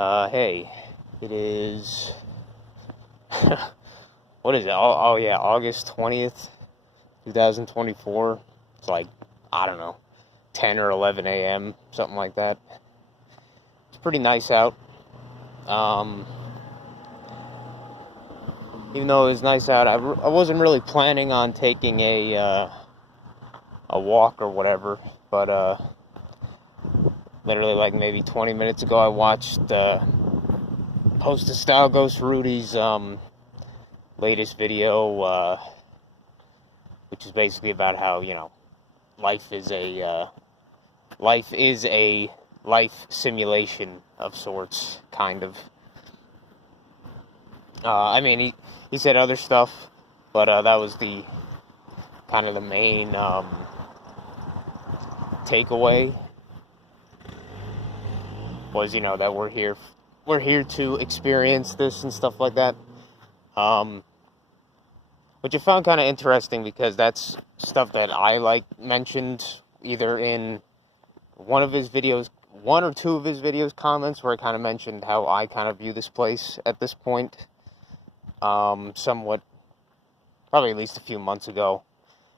Hey, it is, what is it? Oh yeah, August 20th, 2024. It's like, I don't know, 10 or 11 a.m., something like that. It's pretty nice out. Um, Even though it was nice out, I wasn't really planning on taking a walk or whatever, but, literally like maybe 20 minutes ago, I watched, Post Style Ghost Rudy's, latest video, which is basically about how, life is a life simulation of sorts, kind of. I mean, he said other stuff, but that was the kind of the main takeaway was, that we're here to experience this and stuff like that. Which I found kind of interesting because that's stuff that I mentioned either in one or two of his videos comments, where I kind of mentioned how I kind of view this place at this point, somewhat, probably at least a few months ago,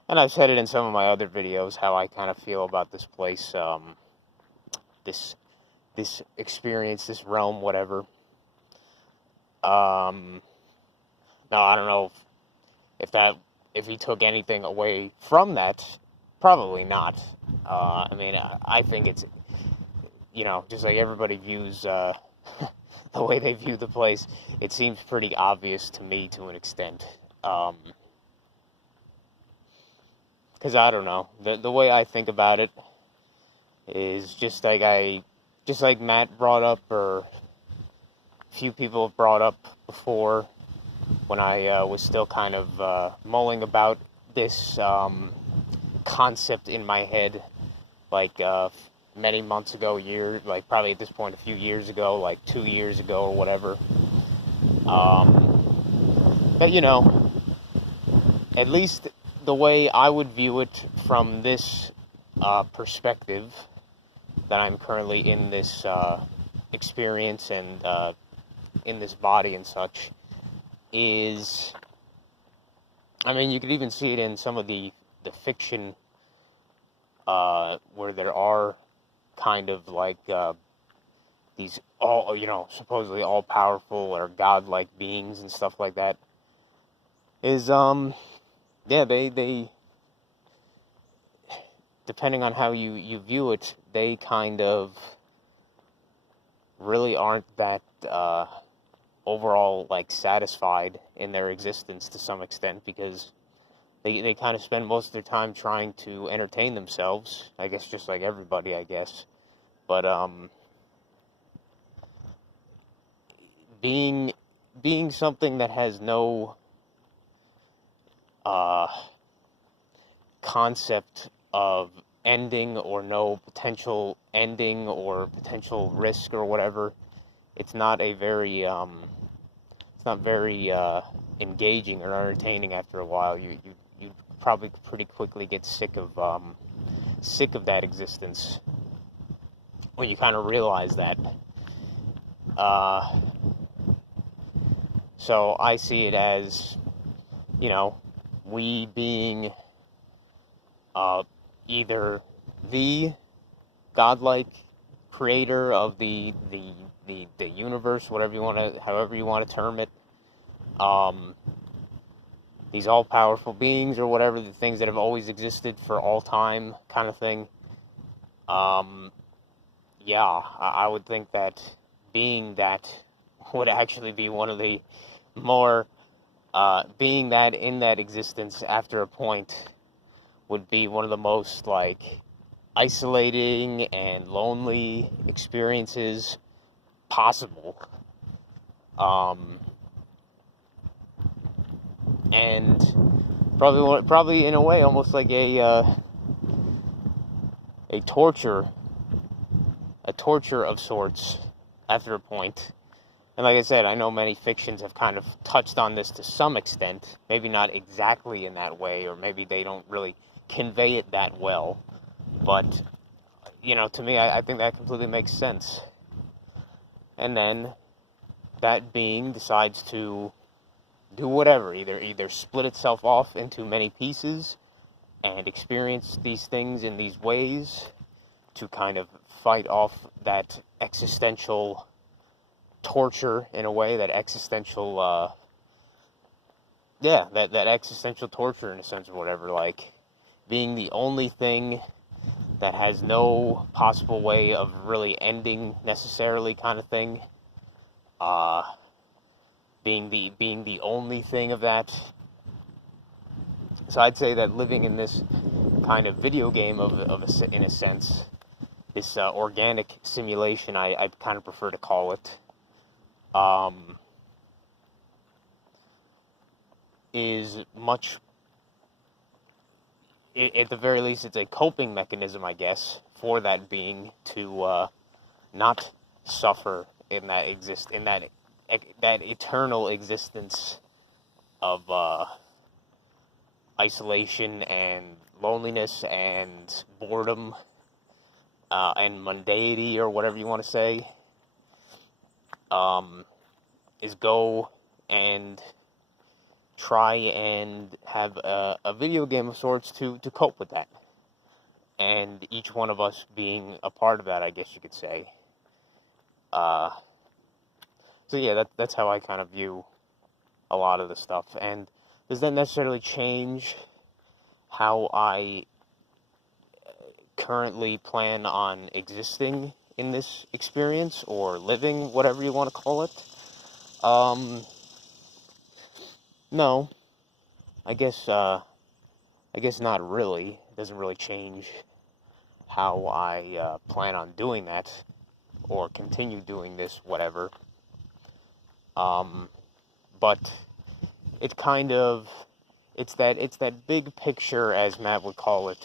and I've said it in some of my other videos, how I kind of feel about this place, this experience, this realm, whatever. Now, I don't know if he took anything away from that. Probably not. I mean, I think it's, just like everybody views the way they view the place, it seems pretty obvious to me to an extent. Because I don't know, the way I think about it is just like Matt brought up, or a few people have brought up before, when I was still kind of mulling about this concept in my head, like many months ago, like probably at this point a few years ago, like 2 years ago or whatever. But at least the way I would view it from this perspective, that I'm currently in this experience and in this body and such, is, I mean, you could even see it in some of the fiction, where there are kind of like these supposedly all powerful or godlike beings and stuff like that. Is they depending on how you view it, they kind of really aren't that overall satisfied in their existence to some extent, because they kind of spend most of their time trying to entertain themselves, I guess, just like everybody, I guess. But being something that has no concept of ending, or no potential ending or potential risk or whatever, it's not very engaging or entertaining. After a while, you probably pretty quickly get sick of that existence, when you kind of realize that. So I see it as, we being either the godlike creator of the universe, however you want to term it, these all-powerful beings, or whatever, the things that have always existed for all time, kind of thing. I would think that being that would actually be one of the more, being that in that existence after a point would be one of the most, isolating and lonely experiences possible. And probably in a way almost like a torture of sorts after a point. And like I said, I know many fictions have kind of touched on this to some extent, maybe not exactly in that way, or maybe they don't really convey it that well, but to me, I think that completely makes sense. and then that being decides to do whatever, either split itself off into many pieces and experience these things in these ways to kind of fight off that existential torture in a way, that existential, that existential torture in a sense or whatever, like being the only thing that has no possible way of really ending necessarily kind of thing, being the only thing of that. So I'd say that living in this kind of video game in a sense, this organic simulation, I kind of prefer to call it, is much, at the very least, it's a coping mechanism, I guess, for that being to not suffer in that that eternal existence of isolation and loneliness and boredom and mundanity, or whatever you want to say, is go and try and have a video game of sorts to cope with that. And each one of us being a part of that, I guess you could say. So yeah, that's how I kind of view a lot of the stuff. And does that necessarily change how I currently plan on existing in this experience, or living, whatever you want to call it? No. I guess not really. It doesn't really change how I plan on doing that, or continue doing this, whatever. But it kind of, it's that big picture, as Matt would call it,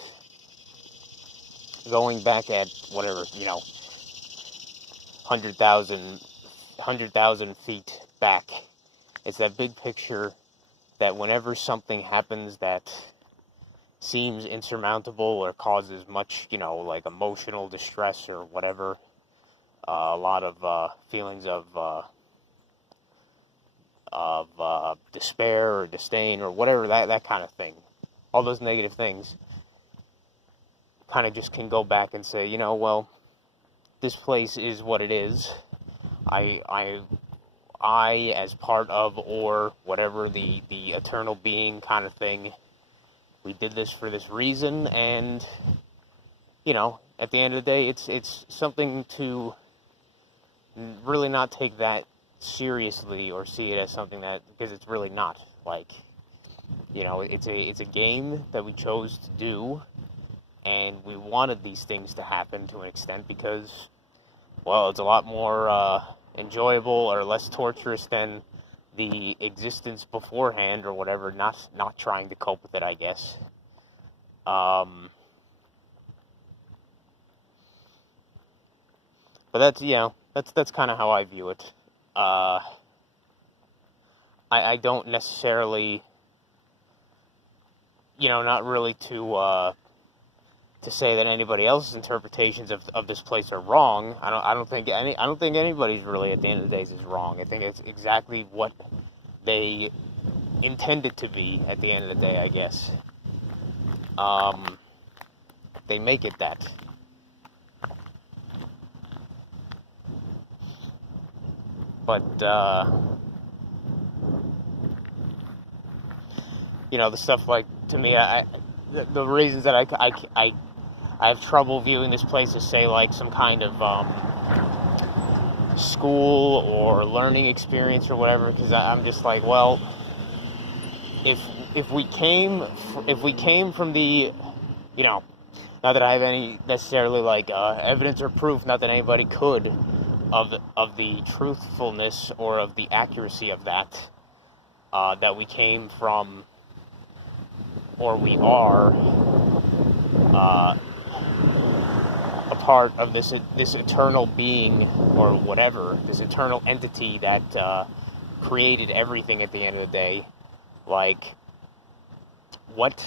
going back at whatever, 100,000 feet back. It's that big picture that whenever something happens that seems insurmountable or causes much, like emotional distress or whatever, a lot of feelings of despair or disdain or whatever, that kind of thing, all those negative things, kind of just can go back and say, well, this place is what it is. I as part of, or whatever, the eternal being kind of thing, we did this for this reason, and at the end of the day, it's something to really not take that seriously, or see it as something that, because it's really not. Like, it's a game that we chose to do, and we wanted these things to happen to an extent because, well, it's a lot more enjoyable or less torturous than the existence beforehand, or whatever, not trying to cope with it, I guess. But that's kind of how I view it. I don't necessarily, not really to say that anybody else's interpretations of this place are wrong. I don't think anybody's really, at the end of the day, is wrong. I think it's exactly what they intended to be at the end of the day, I guess. They make it that. But the stuff, like, to me, the reasons that I have trouble viewing this place as, say, like some kind of school or learning experience or whatever, because I'm just like, well, if we came from the, not that I have any necessarily like evidence or proof, not that anybody could, of the truthfulness or of the accuracy of that we came from, or we are a part of this eternal being, or whatever, this eternal entity that created everything at the end of the day. Like, what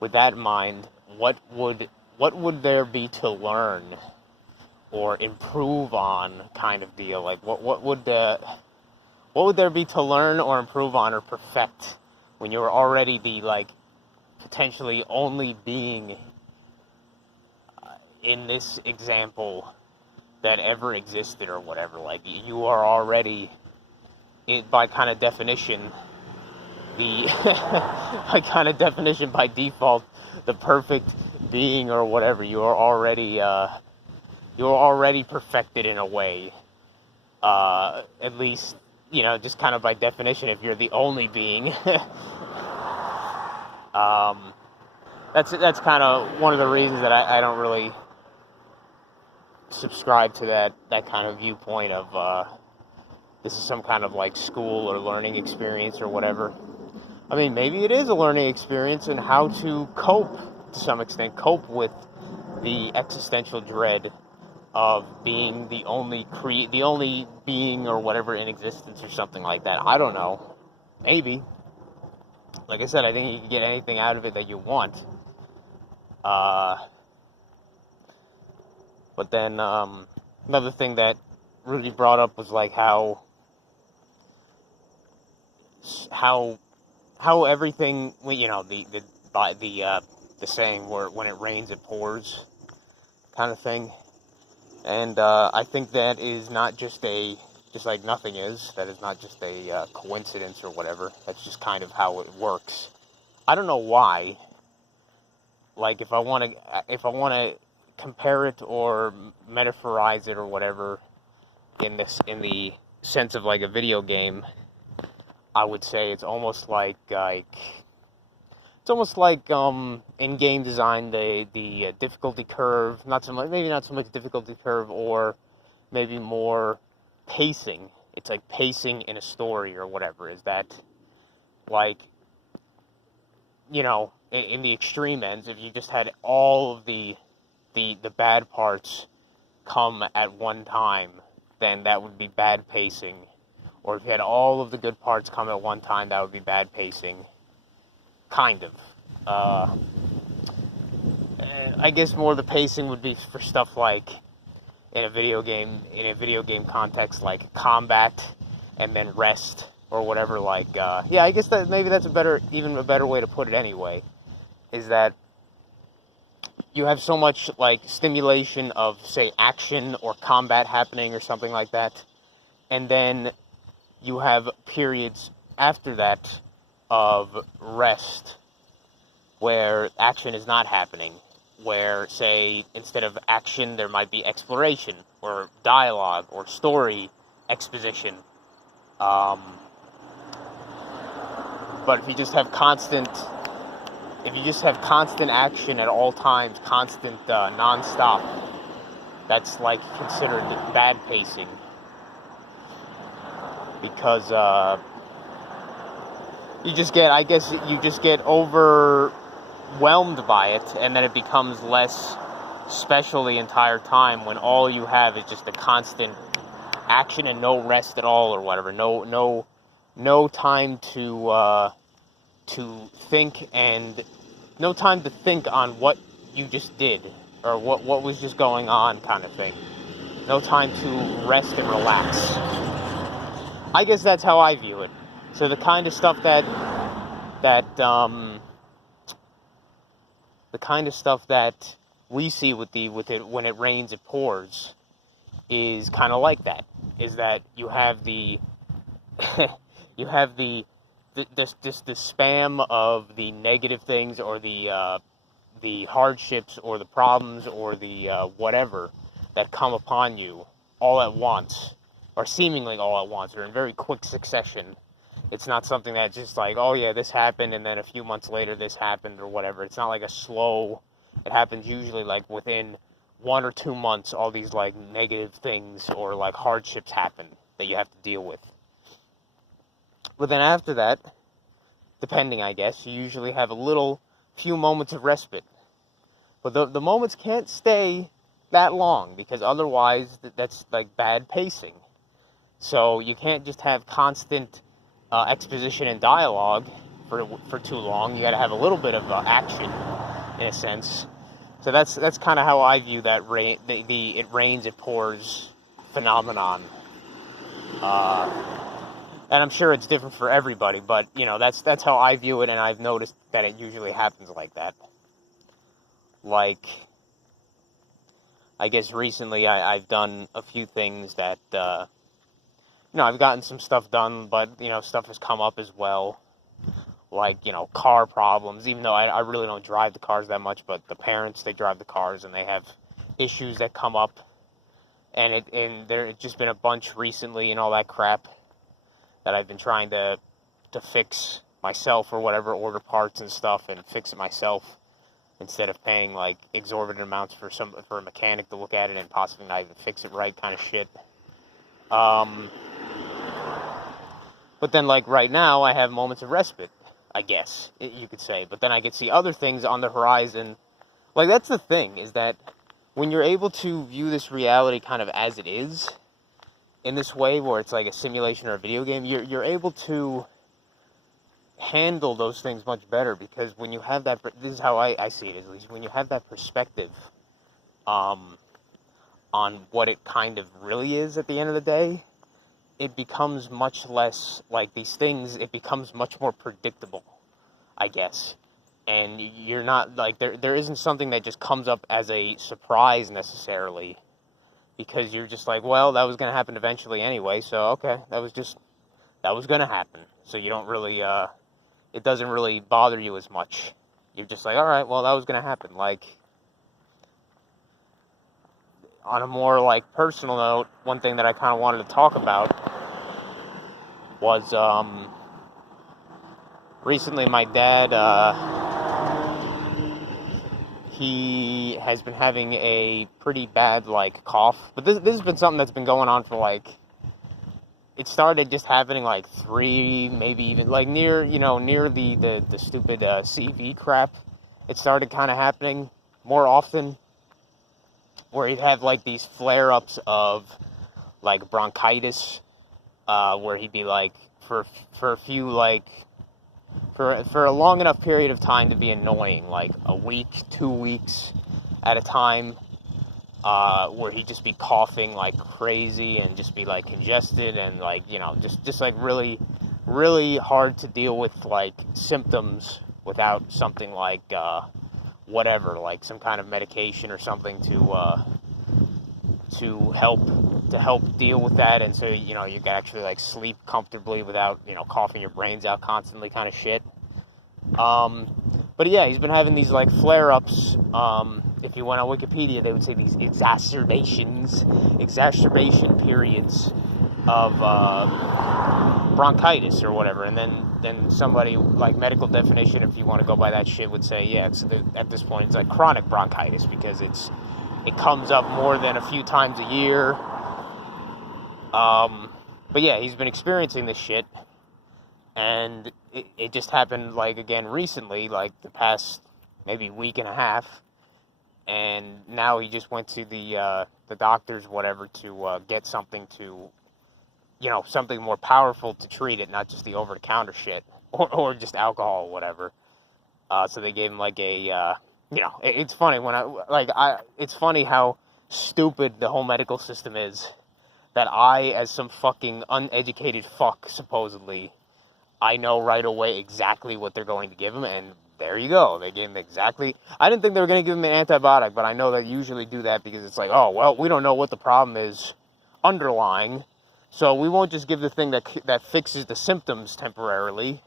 with that in mind, what would there be to learn or improve on kind of deal. Like, what would there be to learn or improve on or perfect when you're already the, like, potentially only being in this example that ever existed or whatever? Like, you are already, by kind of definition, by kind of definition, by default, the perfect being or whatever. You are already perfected in a way, at least, just kind of by definition, if you're the only being. That's kind of one of the reasons that I don't really subscribe to that kind of viewpoint of this is some kind of like school or learning experience or whatever. I mean, maybe it is a learning experience in how to cope, to some extent, cope with the existential dread of being the only being or whatever in existence or something like that. I don't know. Maybe. Like I said, I think you can get anything out of it that you want. But then another thing that Rudy brought up was like how everything, the saying where when it rains it pours kind of thing. And I think that is not just like nothing is, that is not just a coincidence or whatever. That's just kind of how it works. I don't know why. Like, if I want to compare it or metaphorize it or whatever in the sense of like a video game, I would say it's almost like in game design, the difficulty curve, maybe not so much difficulty curve, or maybe more pacing. It's like pacing in a story or whatever. Is that like, in the extreme ends, if you just had all of the bad parts come at one time, then that would be bad pacing. Or if you had all of the good parts come at one time, that would be bad pacing. Kind of. I guess more the pacing would be for stuff like in a video game context, like combat and then rest or whatever. Like, I guess that maybe that's even a better way to put it anyway, is that you have so much like stimulation of, say, action or combat happening or something like that, and then you have periods after that of rest where action is not happening, where, say, instead of action there might be exploration or dialogue or story exposition. But if you just have constant action at all times, constant non-stop, that's like considered bad pacing, because you just get overwhelmed by it, and then it becomes less special the entire time when all you have is just a constant action and no rest at all or whatever. No time to think, and no time to think on what you just did or what was just going on, kind of thing. No time to rest and relax. I guess that's how I view it. So the kind of stuff that we see with it when it rains it pours is kind of like that. Is that you have the spam of the negative things, or the hardships or the problems or the whatever that come upon you all at once, or seemingly all at once, or in very quick succession. It's not something that's just like, oh yeah, this happened, and then a few months later this happened, or whatever. It's not like a slow, it happens usually like within 1 or 2 months, all these like negative things or like hardships happen that you have to deal with. But then after that, depending, I guess, you usually have few moments of respite. But the moments can't stay that long, because otherwise that's like bad pacing. So you can't just have constant exposition and dialogue for too long. You got to have a little bit of action, in a sense. So So that's kind of how I view that rain, the it rains, it pours phenomenon. And I'm sure it's different for everybody, but, you know, that's how I view it, and I've noticed that it usually happens like that. Like, I guess recently I've done a few things that, you know, I've gotten some stuff done, but, you know, stuff has come up as well. Like, you know, car problems, even though I really don't drive the cars that much, but the parents, they drive the cars, and they have issues that come up. And there's just been a bunch recently and all that crap that I've been trying to fix myself or whatever, order parts and stuff and fix it myself instead of paying like exorbitant amounts for a mechanic to look at it and possibly not even fix it right, kind of shit. But then, like, right now I have moments of respite, I guess you could say, but then I could see other things on the horizon. Like, that's the thing, is that when you're able to view this reality kind of as it is, in this way, where it's like a simulation or a video game, you're able to handle those things much better, because when you have that, this is how I see it, at least, when you have that perspective on what it kind of really is at the end of the day, it becomes much less, like, these things, it becomes much more predictable, I guess. And you're not, like, there isn't something that just comes up as a surprise, necessarily, because you're just like, well, that was going to happen eventually anyway, so, okay, that was going to happen. So you don't really, it doesn't really bother you as much. You're just like, alright, well, that was going to happen. Like, on a more, like, personal note, one thing that I kind of wanted to talk about was, recently my dad, he has been having a pretty bad, like, cough. But this has been something that's been going on for, like, it started just happening, like, 3, maybe even, like, near the stupid CV crap. It started kind of happening more often, where he'd have, like, these flare-ups of, like, bronchitis, where he'd be, like, for a few, like, for a long enough period of time to be annoying, like a week, 2 weeks at a time, where he'd just be coughing like crazy and just be like congested and like, you know, just like really, really hard to deal with, like, symptoms without something like, whatever, like some kind of medication or something to help deal with that, and so, you know, you can actually, like, sleep comfortably without, you know, coughing your brains out constantly, kind of shit. But yeah, he's been having these, like, flare-ups. If you went on Wikipedia, they would say these exacerbation periods of bronchitis or whatever, and then somebody, like, medical definition, if you want to go by that shit, would say, yeah, at this point it's like chronic bronchitis, because it comes up more than a few times a year. But yeah, he's been experiencing this shit, and it just happened, like, again recently, like the past maybe week and a half, and now he just went to the doctors, whatever, to get something to, you know, something more powerful to treat it, not just the over-the-counter shit, or just alcohol or whatever. So they gave him, like, a, you know, it's funny it's funny how stupid the whole medical system is, that I, as some fucking uneducated fuck, supposedly, I know right away exactly what they're going to give him, and there you go. They gave him exactly... I didn't think they were going to give him an antibiotic, but I know they usually do that because it's like, oh, well, we don't know what the problem is underlying, so we won't just give the thing that fixes the symptoms temporarily,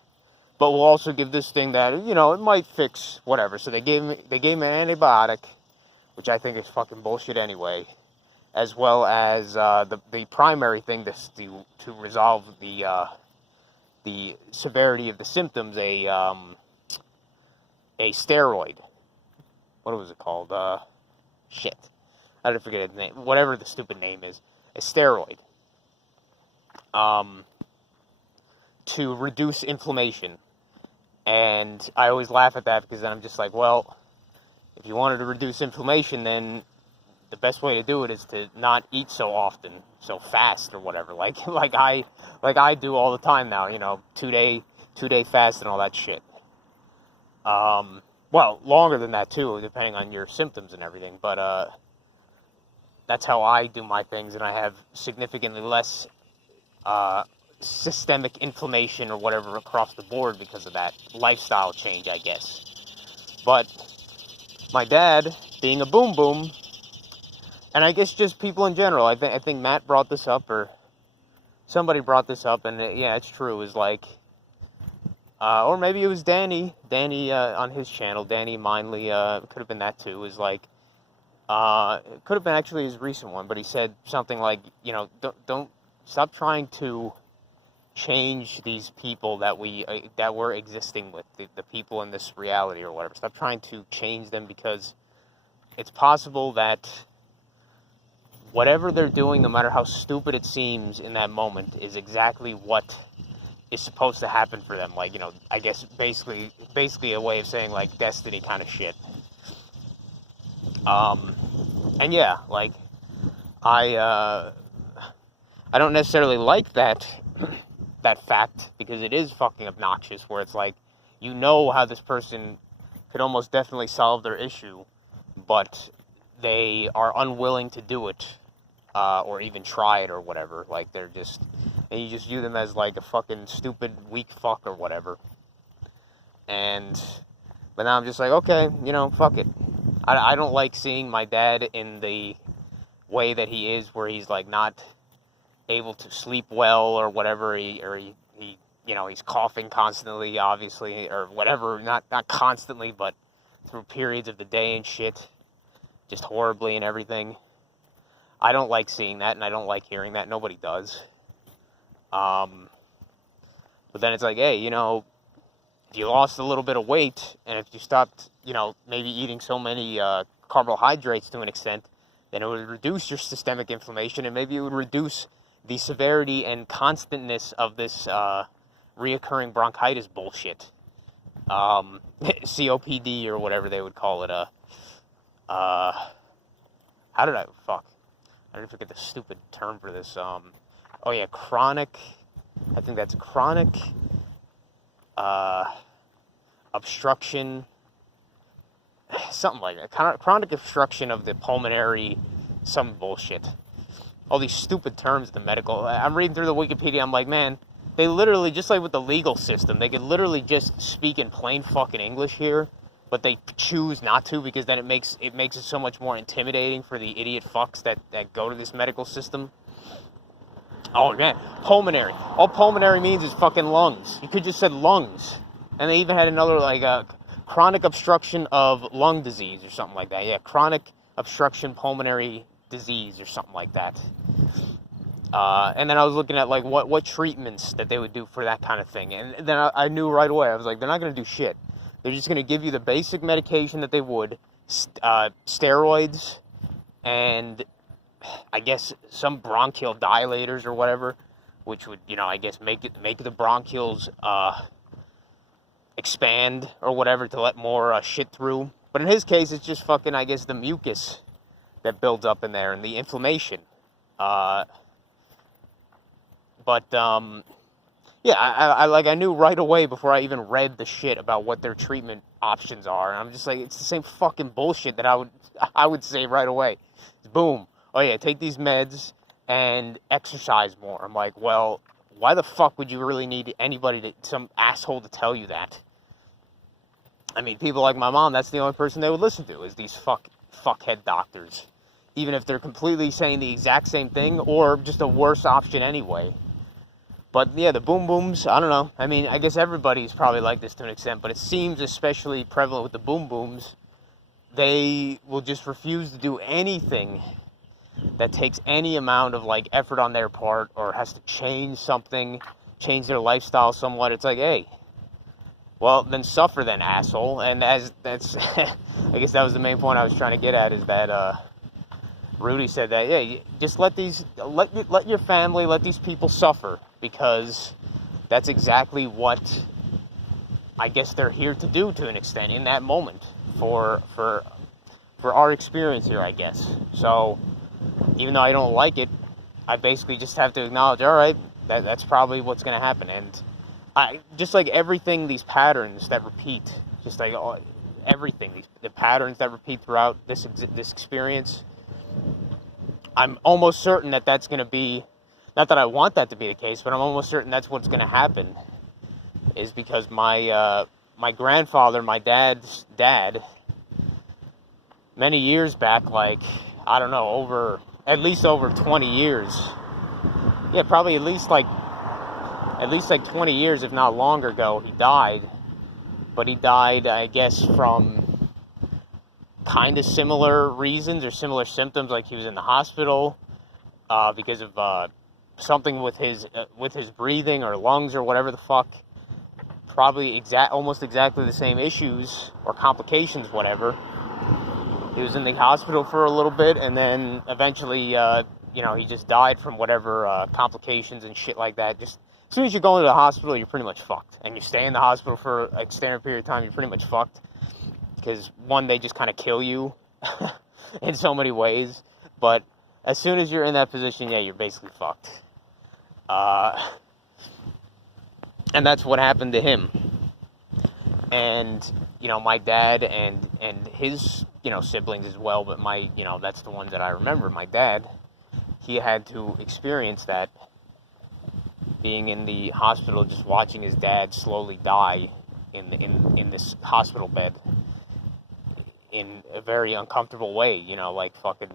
but we'll also give this thing that, you know, it might fix whatever. So they gave him an antibiotic, which I think is fucking bullshit anyway, as well as the primary thing to resolve the severity of the symptoms, a steroid. What was it called? Shit. I don't forget its name. Whatever the stupid name is. A steroid. To reduce inflammation. And I always laugh at that, because then I'm just like, well, if you wanted to reduce inflammation, then the best way to do it is to not eat so often, so fast or whatever, like I do all the time now, you know, 2-day fast and all that shit. well, longer than that too, depending on your symptoms and everything. But that's how I do my things, and I have significantly less systemic inflammation or whatever across the board because of that lifestyle change, I guess. But my dad, being a boom boom, and I guess just people in general, I think Matt brought this up, or somebody brought this up, and yeah, it's true, is like, or maybe it was Danny on his channel, Danny Mindley, could have been that too, is like, it could have been actually his recent one, but he said something like, you know, don't stop trying to change these people that we're existing with, the people in this reality or whatever. Stop trying to change them, because it's possible that whatever they're doing, no matter how stupid it seems in that moment, is exactly what is supposed to happen for them. Like, you know, I guess basically a way of saying like destiny kind of shit. And yeah, like, I don't necessarily like that fact, because it is fucking obnoxious, where it's like, you know how this person could almost definitely solve their issue, but they are unwilling to do it, or even try it or whatever. Like, and you just view them as like a fucking stupid, weak fuck or whatever. But now I'm just like, okay, you know, fuck it. I don't like seeing my dad in the way that he is, where he's like not able to sleep well or whatever, he you know, he's coughing constantly, obviously, or whatever, not constantly, but through periods of the day and shit, just horribly and everything. I don't like seeing that, and I don't like hearing that. Nobody does. But then it's like, hey, you know, if you lost a little bit of weight, and if you stopped, you know, maybe eating so many carbohydrates to an extent, then it would reduce your systemic inflammation, and maybe it would reduce the severity and constantness of this reoccurring bronchitis bullshit. COPD or whatever they would call it. I forget the stupid term for this. Oh yeah, chronic, I think that's chronic obstruction, something like that. Chronic obstruction of the pulmonary, some bullshit. All these stupid terms in the medical. I'm reading through the Wikipedia, I'm like, man, they literally, just like with the legal system, they could literally just speak in plain fucking English here, but they choose not to, because then it makes it so much more intimidating for the idiot fucks that go to this medical system. Oh man, pulmonary. All pulmonary means is fucking lungs. You could just said lungs. And they even had another, like, chronic obstruction of lung disease or something like that. Yeah, chronic obstruction pulmonary disease or something like that. And then I was looking at, like, what treatments that they would do for that kind of thing. And then I knew right away. I was like, they're not going to do shit. They're just going to give you the basic medication that they would, steroids, and I guess some bronchial dilators or whatever, which would, you know, I guess make the bronchioles expand or whatever to let more shit through. But in his case, it's just fucking, I guess, the mucus that builds up in there and the inflammation. Yeah, I knew right away before I even read the shit about what their treatment options are, and I'm just like, it's the same fucking bullshit that I would say right away. Boom. Oh yeah, take these meds and exercise more. I'm like, well, why the fuck would you really need some asshole to tell you that? I mean, people like my mom, that's the only person they would listen to, is these fuckhead doctors. Even if they're completely saying the exact same thing, or just a worse option anyway. But yeah, the boom booms, I don't know. I mean, I guess everybody's probably like this to an extent, but it seems especially prevalent with the boom booms. They will just refuse to do anything that takes any amount of, like, effort on their part, or has to change something, change their lifestyle somewhat. It's like, hey, well, then suffer then, asshole. And that's, I guess that was the main point I was trying to get at, is that, Rudy said that, yeah, just let your family, let these people suffer, because that's exactly what I guess they're here to do, to an extent, in that moment, for our experience here, I guess. So, even though I don't like it, I basically just have to acknowledge, all right, that's probably what's going to happen. And just like everything, these patterns that repeat, just like everything, the patterns that repeat throughout this experience. I'm almost certain that that's going to be, not that I want that to be the case, but I'm almost certain that's what's going to happen, is because my grandfather, my dad's dad, many years back, like, I don't know, at least over 20 years, yeah, probably at least like 20 years, if not longer ago, he died. But he died, I guess, from kind of similar reasons or similar symptoms. Like, he was in the hospital because of something with his breathing or lungs or whatever the fuck. Probably almost exactly the same issues or complications, whatever. He was in the hospital for a little bit, and then eventually, he just died from whatever complications and shit like that. Just as soon as you go into the hospital, you're pretty much fucked. And you stay in the hospital for an extended period of time, you're pretty much fucked. Because, one, they just kind of kill you in so many ways. But as soon as you're in that position, yeah, you're basically fucked. And that's what happened to him. And, my dad and his, siblings as well, but that's the ones that I remember. My dad, he had to experience that, being in the hospital, just watching his dad slowly die in this hospital bed in a very uncomfortable way, like fucking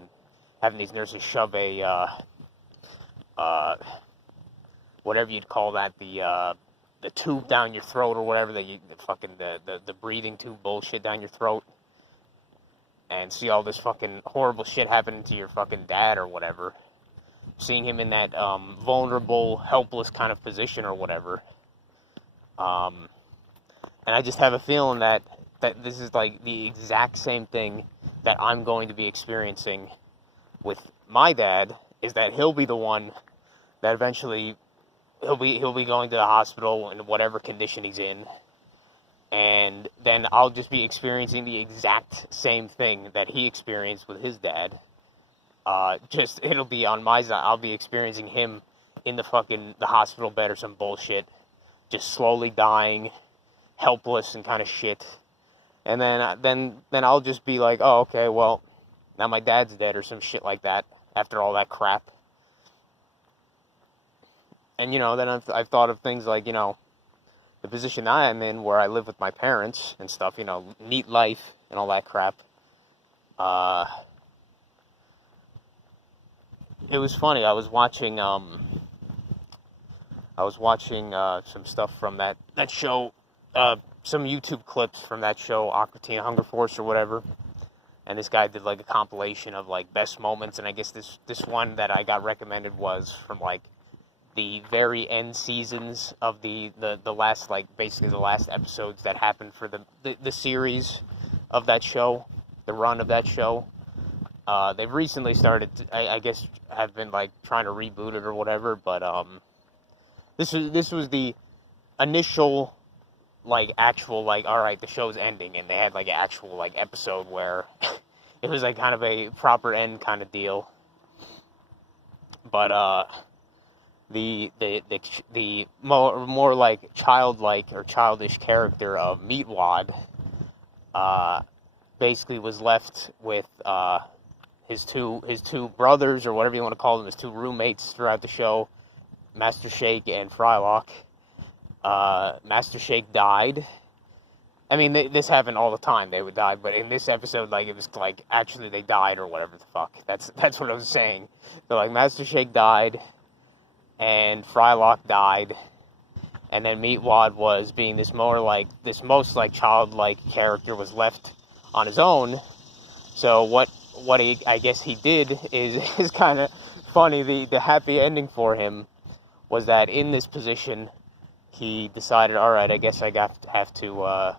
having these nurses shove a whatever you'd call that, the tube down your throat or whatever, the breathing tube bullshit down your throat, and see all this fucking horrible shit happening to your fucking dad or whatever. Seeing him in that vulnerable, helpless kind of position or whatever. And I just have a feeling that this is like the exact same thing that I'm going to be experiencing with my dad, is that he'll be the one that eventually he'll be going to the hospital in whatever condition he's in. And then I'll just be experiencing the exact same thing that he experienced with his dad. Just, it'll be on my side. I'll be experiencing him in the hospital bed or some bullshit, just slowly dying, helpless and kind of shit. And then I'll just be like, oh, okay, well, now my dad's dead or some shit like that after all that crap. And, then I've thought of things like, the position I am in where I live with my parents and stuff, neat life and all that crap. It was funny. I was watching some stuff from that show, some YouTube clips from that show, Aqua Teen Hunger Force or whatever. And this guy did like a compilation of like best moments, and I guess this one that I got recommended was from like the very end seasons of the last, like, basically the last episodes that happened for the series of that show, the run of that show. They've recently started, I guess, have been, like, trying to reboot it or whatever, but, this was the initial, like, actual, like, alright, the show's ending, and they had, like, an actual, like, episode where it was, like, kind of a proper end kind of deal. But, the more like childlike or childish character of Meatwad, basically was left with, his two brothers, or whatever you want to call them, his two roommates throughout the show, Master Shake and Frylock. Master Shake died. I mean, this happened all the time. They would die, but in this episode, like, it was like actually they died or whatever the fuck. That's what I was saying. So, like, Master Shake died, and Frylock died, and then Meatwad was being this most like childlike character, was left on his own. So what I guess he did is kind of funny. The happy ending for him was that in this position, he decided, all right, I guess I have to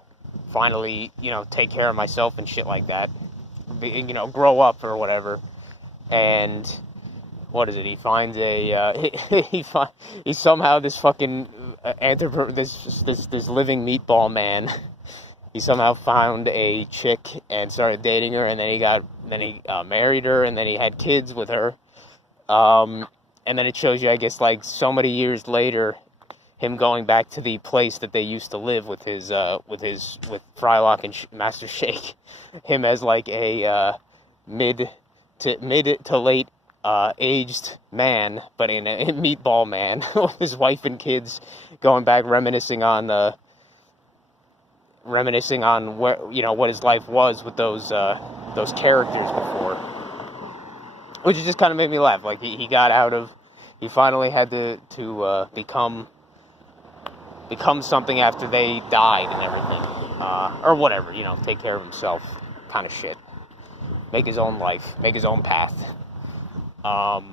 finally, take care of myself and shit like that, grow up or whatever. And what is it? He finds he somehow, this fucking this living meatball man. He somehow found a chick and started dating her, and then he married her, and then he had kids with her. And then it shows you, I guess, like, so many years later, him going back to the place that they used to live with Frylock and Master Shake, him as like a mid to late aged man, but in a meatball man with his wife and kids, going back reminiscing on where, what his life was with those characters before, which just kind of made me laugh. Like he finally had to become something after they died and everything, or whatever, take care of himself, kind of shit. Make his own life, make his own path. But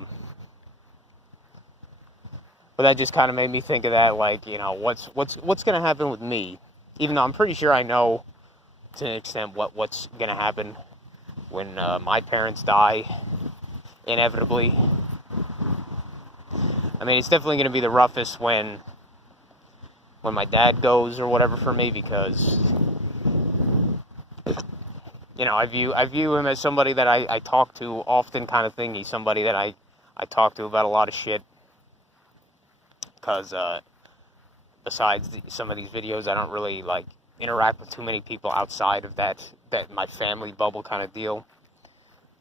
that just kind of made me think of that, like, what's gonna happen with me? Even though I'm pretty sure I know, to an extent, what's gonna happen when my parents die, inevitably. I mean, it's definitely gonna be the roughest when my dad goes or whatever for me, because I view him as somebody that I talk to often, kind of thing. He's somebody that I talk to about a lot of shit, because besides some of these videos, I don't really like interact with too many people outside of that my family bubble kind of deal.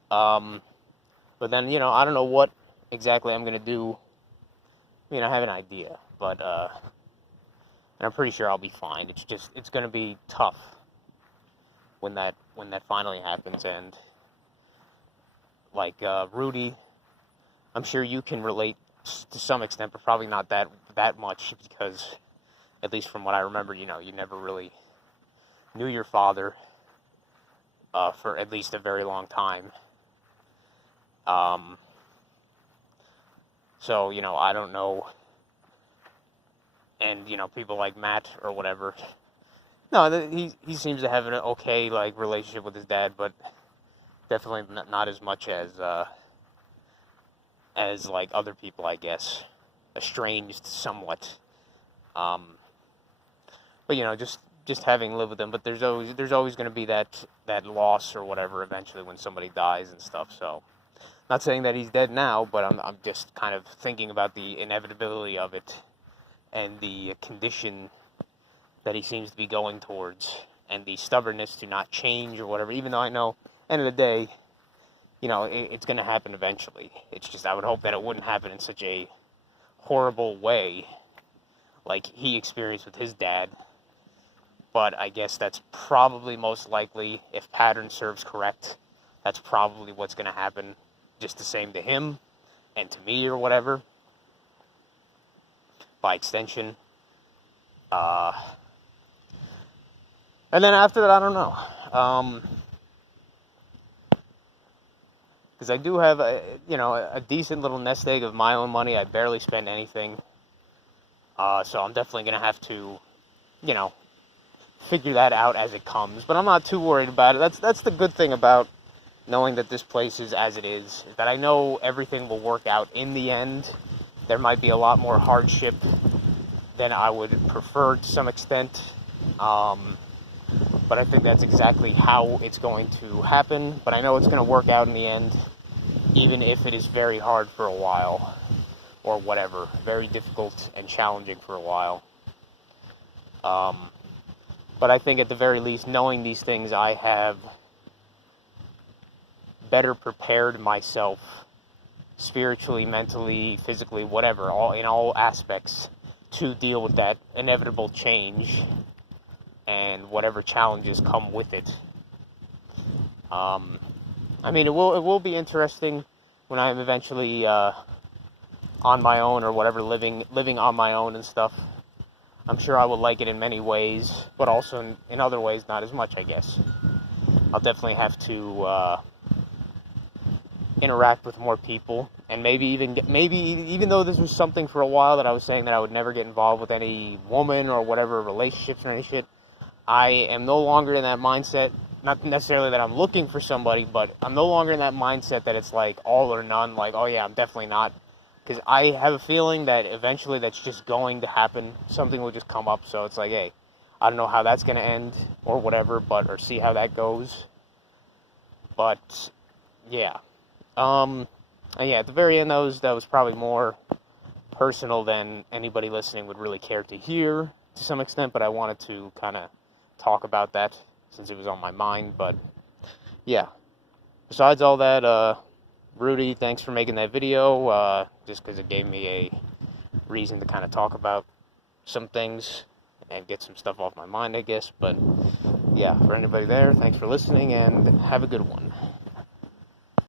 But then, I don't know what exactly I'm gonna do. I mean, I have an idea, but and I'm pretty sure I'll be fine. It's gonna be tough when that finally happens. And like Rudy, I'm sure you can relate to some extent, but probably not that much, because at least from what I remember, you never really knew your father for at least a very long time. So, I don't know. And, people like Matt or whatever. No, he seems to have an okay, like, relationship with his dad, but definitely not as much as like, other people, I guess. Estranged somewhat. But, just having lived with them. But there's always going to be that loss or whatever eventually when somebody dies and stuff, so. Not saying that he's dead now, but I'm just kind of thinking about the inevitability of it and the condition that he seems to be going towards and the stubbornness to not change or whatever, even though I know, end of the day, it's going to happen eventually. It's just, I would hope that it wouldn't happen in such a horrible way like he experienced with his dad. But I guess that's probably most likely, if pattern serves correct, that's probably what's going to happen. Just the same to him and to me or whatever, by extension. And then after that, I don't know. Because I do have a decent little nest egg of my own money. I barely spend anything. So I'm definitely going to have to, figure that out as it comes. But I'm not too worried about it. That's the good thing about knowing that this place is as it is that I know everything will work out in the end. There might be a lot more hardship than I would prefer to some extent. But I think that's exactly how it's going to happen. But I know it's going to work out in the end, even if it is very hard for a while, or whatever, very difficult and challenging for a while. But I think at the very least, knowing these things, I have better prepared myself spiritually, mentally, physically, whatever, in all aspects, to deal with that inevitable change and whatever challenges come with it. I mean, it will be interesting when I'm eventually on my own or whatever, living on my own and stuff. I'm sure I will like it in many ways, but also in other ways not as much, I guess. I'll definitely have to interact with more people, and maybe even though this was something for a while that I was saying that I would never get involved with any woman or whatever, relationships or any shit, I am no longer in that mindset. Not necessarily that I'm looking for somebody, but I'm no longer in that mindset that it's like all or none, like, oh yeah, I'm definitely not. Because I have a feeling that eventually that's just going to happen. Something will just come up, so it's like, hey, I don't know how that's going to end or whatever, or see how that goes. But, yeah. And yeah, at the very end, that was probably more personal than anybody listening would really care to hear to some extent, but I wanted to kind of talk about that since it was on my mind. But yeah, besides all that, Rudy, thanks for making that video, just because it gave me a reason to kind of talk about some things and get some stuff off my mind, I guess. But yeah, for anybody there, thanks for listening, and have a good one.